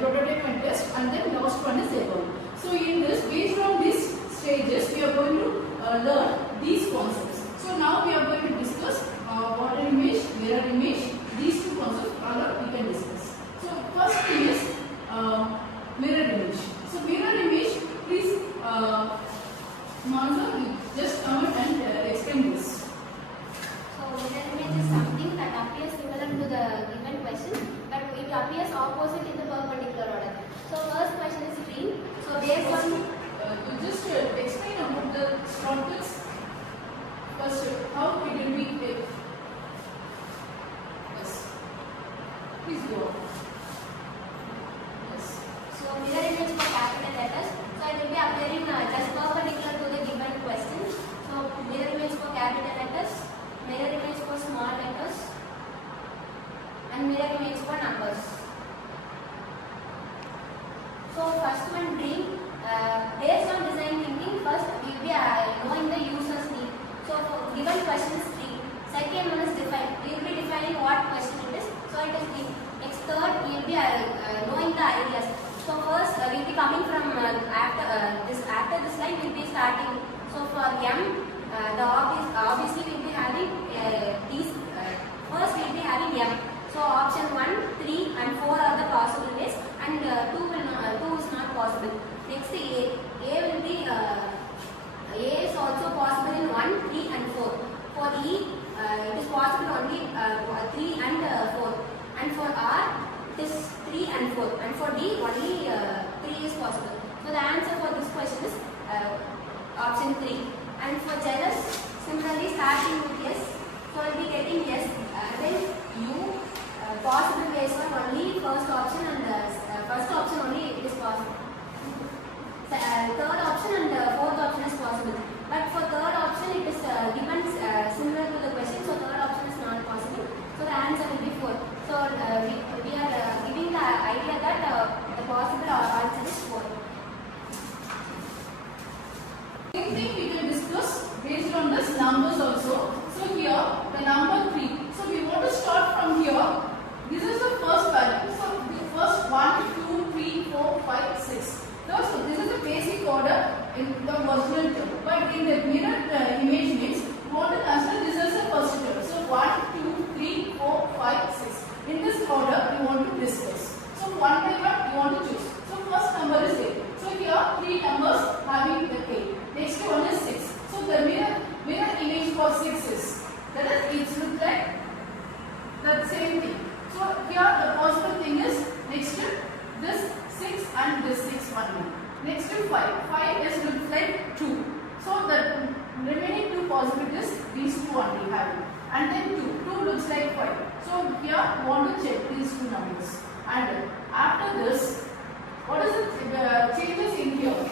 prototype and test, and then last one is evolve. So in this, based on these stages, we are going to learn these concepts. So now we are going to discuss water image, mirror image. These two concepts we can discuss. So first thing is mirror image. So mirror image, please Mansa, just come and explain this. So mirror image is something that appears similar to the given question, but it appears opposite in the perpendicular order. So first question is green. So based on just explain about the shortcuts. First, how it will be. Yes. Please go on. Yes. So mirror image for capital letters. So it will be appearing just perpendicular to the given question. So mirror image for capital letters, mirror image for small letters, and mirror image for numbers. So first one green. Based on design thinking, first we will be knowing the user's need. So for given question is green. Second one is define. We will be defining what question it is. So it is green. Next third we will be knowing the ideas. So first we will be coming from after this line we will be starting. So for M, the obviously we will be having these. First we will be having M. So option 1, 3 and 4 are the possible ways, and 2 is not possible. Next A will be A is also possible in 1, 3 and 4. For E it is possible only 3 and 4. And for R it is 3 and 4. And for D only 3 is possible. So the answer for this question is option 3. And for jealous, similarly starting with yes. So I will be getting yes. Then U, possible ways are only first option, and first option only it is possible. Third option and fourth option is possible. But for third option it is given similar to the question. So third option is not possible. So the answer will be 4. So we are giving the idea that the possible answer is 4. Same thing we can discuss based on this numbers also. So here the number 3. So we want to start from here. This is the first value. So the first 1, 2, 3, 4, 5, 6. So this is the basic order in the original term. But in the mirror image means we want to consider this as the first term. So 1, 2, 3, 4, 5, 6. In this order we want to discuss. So one by one we want to choose. So first number is 8. So here 3 numbers having the 8. Next one is 6. So the mirror image for 6 is that is it looks like the same thing. So here the possible thing is next to this 6 and this 6 one. Next to 5. 5 is looks like 2. So the remaining 2 possibilities these 2 only having. And then 2. 2 looks like 5. So here we want to check these 2 numbers. And after this, what is the changes in here?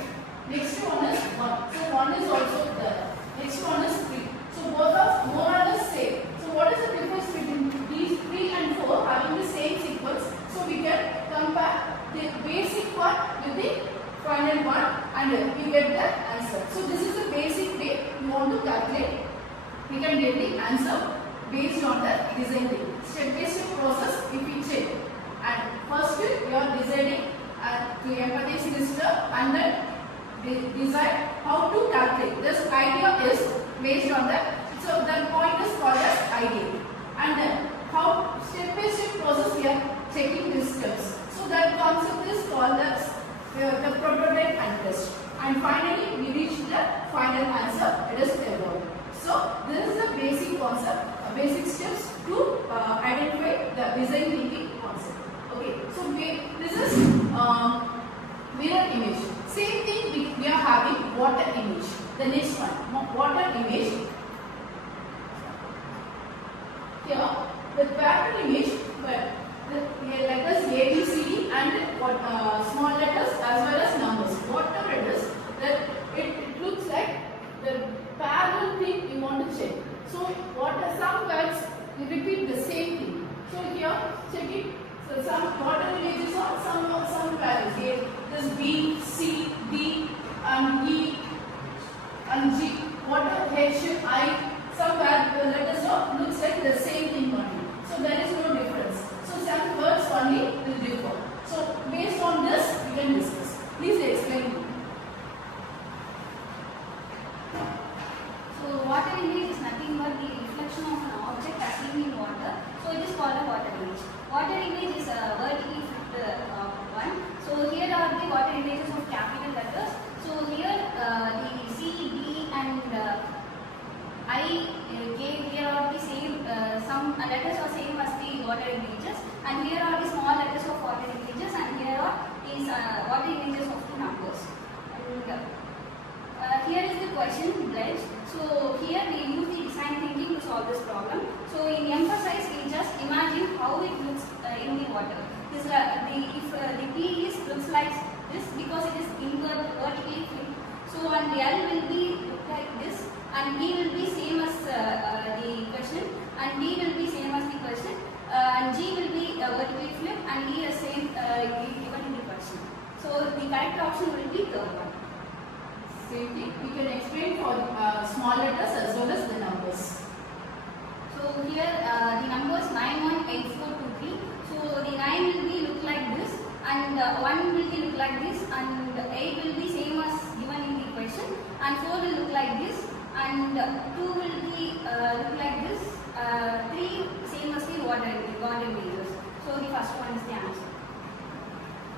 Next one is 1. So 1 is also there. Next one is 3. So both are more or less same. So what is the difference between these 3 and 4 having the same sequence? So we can compare the basic one with the final one and we get the answer. So this is the basic way we want to calculate. We can get the answer based on the design thing. Step-by-step process if we check. And first we are deciding to empathize this term and then decide how to calculate. This idea is based on that. So that point is called as Ideate. And then how step-by-step process we are checking these steps. So that concept is called as the prototype and test. And finally we reach the final answer. It is evolve. So this is the basic concept, basic steps to identify the design thinking concept. Okay. So this is mirror image. Same thing we are having water image. The next one, water image. Here the pattern image, but the letters A, B, C, D and small letters as well as numbers. Whatever it is, that it looks like the parallel thing we want to check. So what are some words you repeat the same thing. So here check it. So some water images are some values. Here this B, C, D and E and G. Water H, I. Some letters are looks like the same thing only. So there is no difference. So some words only will differ. So based gave here are the same, some letters are same as the order integers, and here are the small letters of order integers, and here are these order integers of the numbers. And here is the question bridge. So here we use the design thinking to solve this problem. So in Empathize, we just imagine how it looks in the water. This if the P is looks like this because it is vertically flipped. So and L will be look like this, and D will be same as the question, and D will be same as the question, and G will be vertically flipped, and E is same given in the question. So the correct option will be third one. Same thing, we can explain for small letters as well as the numbers. So here the numbers 918423. So the 9 will be look like this, and 1 will be look like this, and 8 will be same as given in the question, and 4 will look like this, and 2 will be look like this, 3 same as the water integers. So the first one is the answer.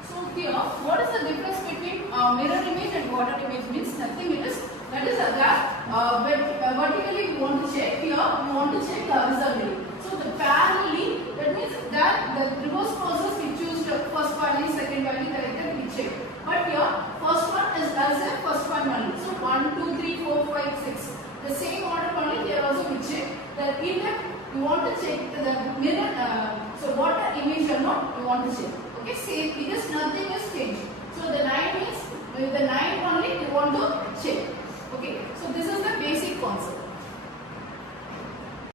So here, what is the difference between mirror image and water image? Means nothing. It is that is that vertically we want to check. Here we want to check horizontally. So the parallelly, that means that the reverse process we choose the first value, second value, corrected we check. But here first one is as a first one only. So 1, 2, 3, 4, 5, 6. The same order only here also we check. That in that we want to check the mirror. So water image or not we want to check. Okay, same because nothing is changed. So the 9 means with the 9 only we want to check. Okay, so this is the basic concept.